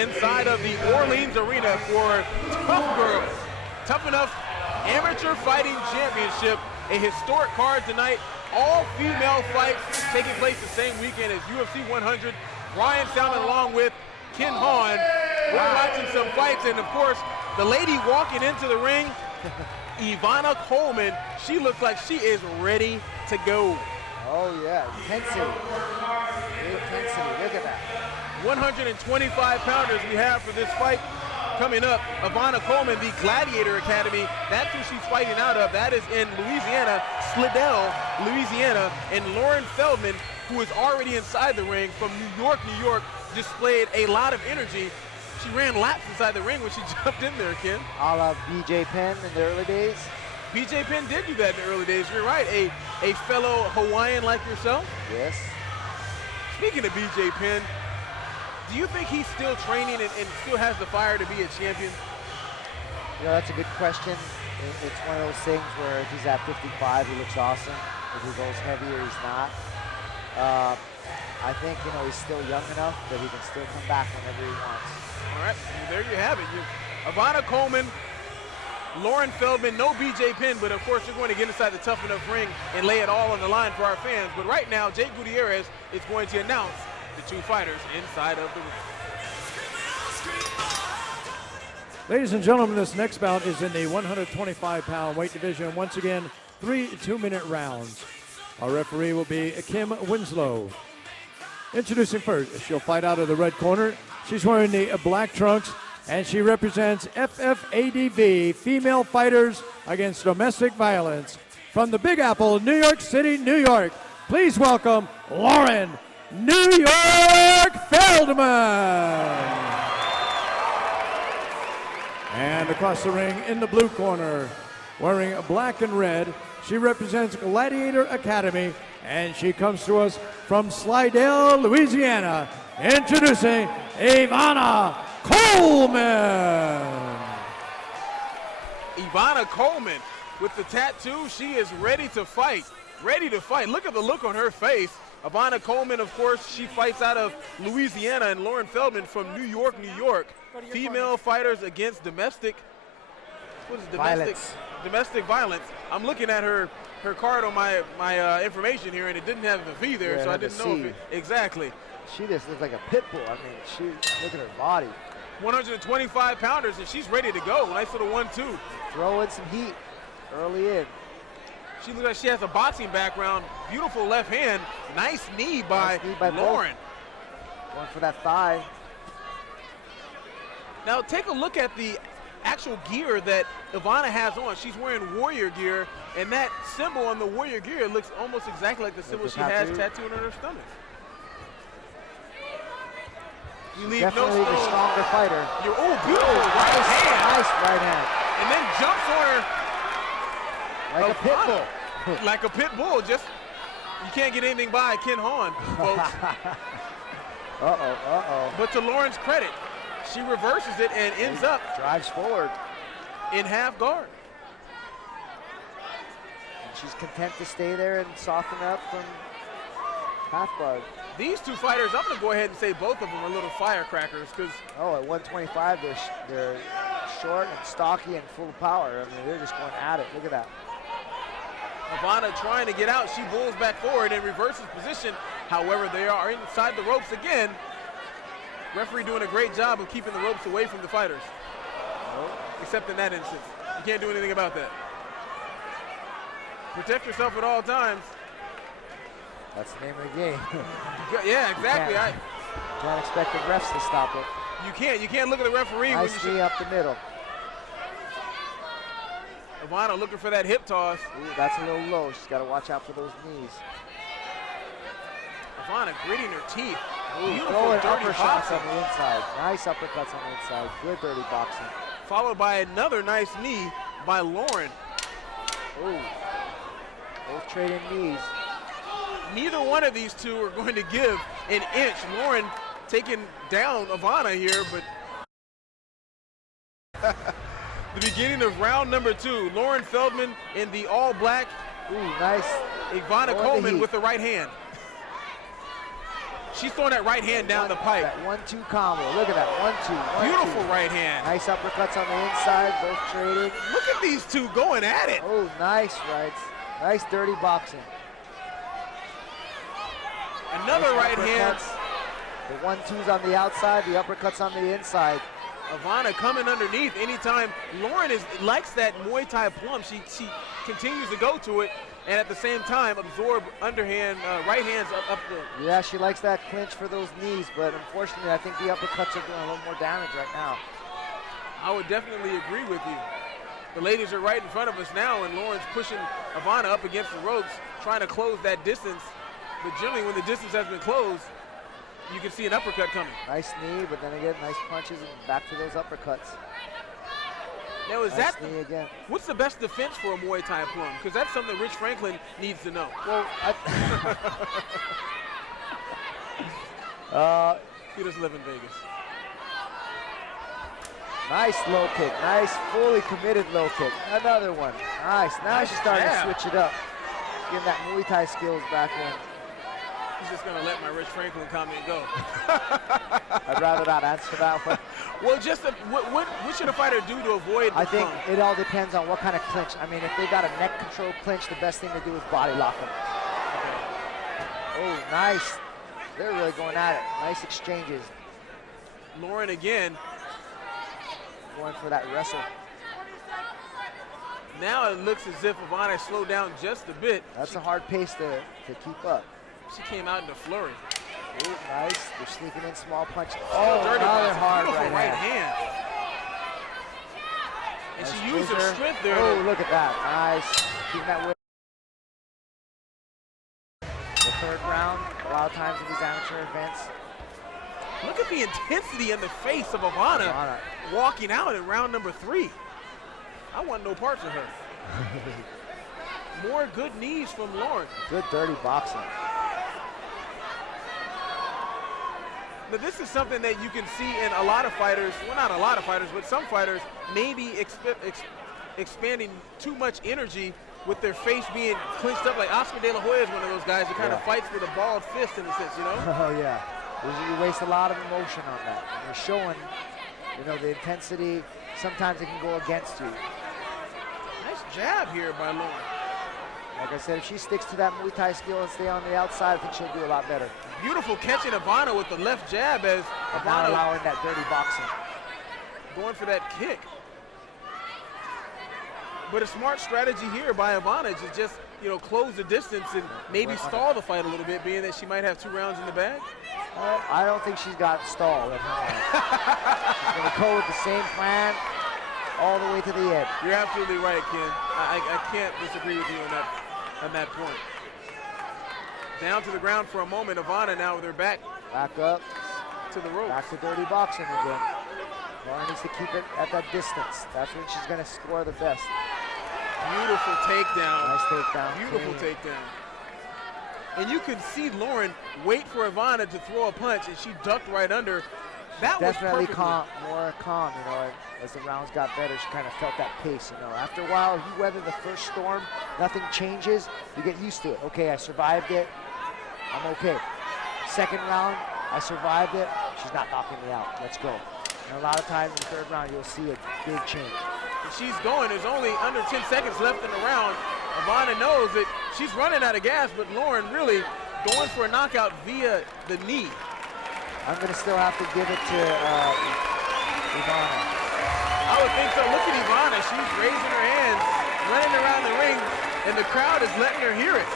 inside of the Orleans Arena for Tuff Girls. Tuff-N-Uff Amateur Fighting Championship, a historic card tonight. All female fights taking place the same weekend as UFC 100. Bryan, Salmon along with Ken Hahn. We're watching some fights, and of course, the lady walking into the ring, Ivana Coleman, she looks like she is ready to go. Oh yeah, intensity. Intensity, look at that. 125 pounders we have for this fight coming up. Ivana Coleman, the Gladiator Academy, that's who she's fighting out of. That is in Louisiana, Slidell, Louisiana. And Lauren Feldman, who is already inside the ring from New York, displayed a lot of energy. She ran laps inside the ring when she jumped in there, Ken. A la BJ Penn in the early days. BJ Penn did do that in the early days. You're right, a fellow Hawaiian like yourself. Yes. Speaking of BJ Penn, do you think he's still training and still has the fire to be a champion? You know, that's a good question. It's one of those things where if he's at 55, he looks awesome. If he goes heavier, he's not. I think, you know, he's still young enough that he can still come back whenever he wants. All right, there you have it. Ivana Coleman, Lauren Feldman, no BJ Penn, but of course you're going to get inside the Tuff-N-Uff ring and lay it all on the line for our fans. But right now, Jake Gutierrez is going to announce the two fighters inside of the ring. Ladies and gentlemen, this next bout is in the 125-pound weight division. Once again, 3 2-minute rounds. Our referee will be Kim Winslow. Introducing first, she'll fight out of the red corner. She's wearing the black trunks, and she represents FFADV, Female Fighters Against Domestic Violence. From the Big Apple, New York City, New York, please welcome Lauren New York Feldman. And across the ring in the blue corner, wearing black and red, she represents Gladiator Academy, and she comes to us from Slidell, Louisiana, introducing Ivana Coleman. Ivana Coleman with the tattoo, she is ready to fight. Ready to fight. Look at the look on her face. Ivana Coleman, of course, she fights out of Louisiana, and Lauren Feldman from New York. Female fighters against domestic, what is it, domestic violence. I'm looking at her card on my information here, and it didn't have the V there, so I didn't know if it, exactly. She just looks like a pit bull. I mean, look at her body. 125 pounders, and she's ready to go. Nice little 1-2. Throw in some heat early in. She looks like she has a boxing background. Beautiful left hand. Nice knee by Lauren. Going for that thigh. Now take a look at the actual gear that Ivana has on. She's wearing warrior gear, and that symbol on the warrior gear looks almost exactly like the symbol she has tattooed on her stomach. You leave definitely no the stronger fighter. Beautiful right hand. Nice right hand. And then jumps on her. Like a pit bull. Like a pit bull. Just, you can't get anything by Ken Hahn, folks. But to Lauren's credit, she reverses it and ends up. Drives forward. In half guard. And she's content to stay there and soften up from half guard. These two fighters, I'm going to go ahead and say both of them are little firecrackers because. Oh, at 125, they're short and stocky and full of power. I mean, they're just going at it. Look at that. Ivana trying to get out. She bulls back forward and reverses position. However, they are inside the ropes again. Referee doing a great job of keeping the ropes away from the fighters. Except in that instance. You can't do anything about that. Protect yourself at all times. That's the name of the game. Yeah, exactly. You can't expect the refs to stop it. You can't. You can't look at the referee. Nice knee up the middle. Ivana looking for that hip toss. Ooh, that's a little low. She's got to watch out for those knees. Ivana gritting her teeth. Beautiful dirty shots on the inside. Nice uppercuts on the inside. Good dirty boxing. Followed by another nice knee by Lauren. Ooh. Both trading knees. Neither one of these two are going to give an inch. Lauren taking down Ivana here, but the beginning of round number 2. Lauren Feldman in the all black. Ooh, nice. Ivana Coleman with the right hand. She's throwing that right hand down the pipe. That 1-2 combo. Look at that. 1-2. Beautiful right hand. Nice uppercuts on the inside, both trading. Look at these two going at it. Oh, nice rights. Nice dirty boxing. Another nice right hand. The 1-2s on the outside, the uppercuts on the inside. Ivana coming underneath anytime. Lauren likes that Muay Thai plum. She continues to go to it, and at the same time absorb underhand, right hands up the. Yeah, she likes that clinch for those knees, but unfortunately I think the uppercuts are doing a little more damage right now. I would definitely agree with you. The ladies are right in front of us now, and Lauren's pushing Ivana up against the ropes, trying to close that distance. But generally when the distance has been closed, you can see an uppercut coming. Nice knee, but then again, nice punches and back to those uppercuts. Now, is nice that knee again. What's the best defense for a Muay Thai plum? Because that's something Rich Franklin needs to know. Well, he doesn't live in Vegas. Nice low kick, nice fully committed low kick. Another one, nice. Now she's starting to switch it up. Getting that Muay Thai skills back in. He's just gonna let my Rich Franklin comment go. I'd rather not answer that one. Well, just what should a fighter do to avoid the I think plum? it all depends on what kind of clinch. I mean, if they got a neck control clinch, the best thing to do is body lock them. Oh, nice. They're really going at it. Nice exchanges. Lauren again. Going for that wrestle. Now it looks as if Ivana slowed down just a bit. That's a hard pace to keep up. She came out in a flurry. Oh, nice. They're sneaking in small punches. Oh, another hard beautiful right hand. And nice she used her strength there. Oh, look at that. Nice. Keeping that whip. The third round, a lot of times in these amateur events. Look at the intensity in the face of Ivana walking out in round number 3. I want no parts of her. More good knees from Lauren. Good dirty boxing. But this is something that you can see in a lot of fighters, well, not a lot of fighters, but some fighters maybe expanding too much energy with their face being clinched up. Like Oscar De La Hoya is one of those guys who kind of fights with a balled fist in a sense, you know? Oh, yeah. You waste a lot of emotion on that. And you're showing, you know, the intensity. Sometimes it can go against you. Nice jab here by Lauren. Like I said, if she sticks to that Muay Thai skill and stay on the outside, I think she'll do a lot better. Beautiful catching Ivana with the left jab as Ivana not allowing that dirty boxing. Going for that kick. But a smart strategy here by Ivana to just, you know, close the distance and maybe stall the fight a little bit, being that she might have 2 rounds in the bag. Well, I don't think she's got stalled at her hand. She's going to go with the same plan all the way to the end. You're absolutely right, Ken. I can't disagree with you on that point. Down to the ground for a moment. Ivana now with her back up to the ropes. Back to dirty boxing again. Lauren needs to keep it at that distance. That's when she's going to score the best. Beautiful takedown. Nice takedown. Beautiful takedown. And you could see Lauren wait for Ivana to throw a punch, and she ducked right under. That was definitely calm, more calm, you know, as the rounds got better, she kind of felt that pace, you know. After a while, you weather the first storm, nothing changes, you get used to it. Okay, I survived it, I'm okay. Second round, I survived it, she's not knocking me out, let's go. And a lot of times in the third round, you'll see a big change. And she's going, there's only under 10 seconds left in the round. Ivana knows that she's running out of gas, but Lauren really going for a knockout via the knee. I'm going to still have to give it to Ivana. I would think so. Look at Ivana. She's raising her hands, running around the ring, and the crowd is letting her hear it.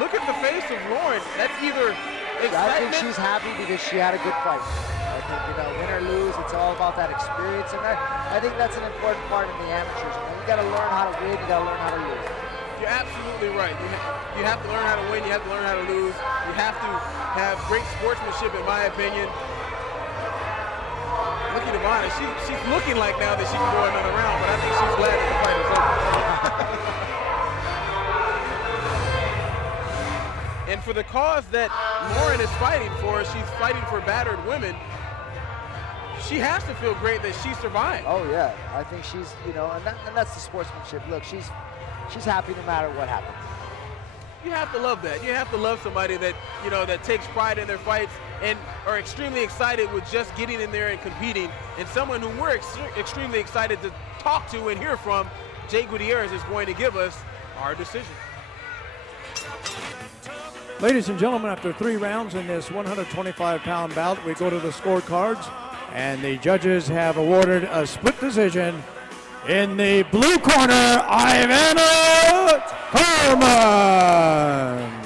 Look at the face of Lauren. That's either excitement. I think she's happy because she had a good fight. I think, you know, win or lose, it's all about that experience. And I think that's an important part in the amateurs. You got to learn how to win, you got to learn how to lose. You're absolutely right. You have to learn how to win, you have to learn how to lose. You have to have great sportsmanship, in my opinion. Look at Ivana. She's looking like now that she can go another round, but I think she's glad that the fight is over. And for the cause that Lauren is fighting for, she's fighting for battered women. She has to feel great that she survived. Oh yeah, I think she's, you know, and that's the sportsmanship. Look, she's happy no matter what happens. You have to love that. You have to love somebody that, you know, that takes pride in their fights and are extremely excited with just getting in there and competing. And someone who we're extremely excited to talk to and hear from, Jake Gutierrez, is going to give us our decision. Ladies and gentlemen, after 3 rounds in this 125-pound bout, we go to the scorecards, and the judges have awarded a split decision. In the blue corner, Ivana Coleman.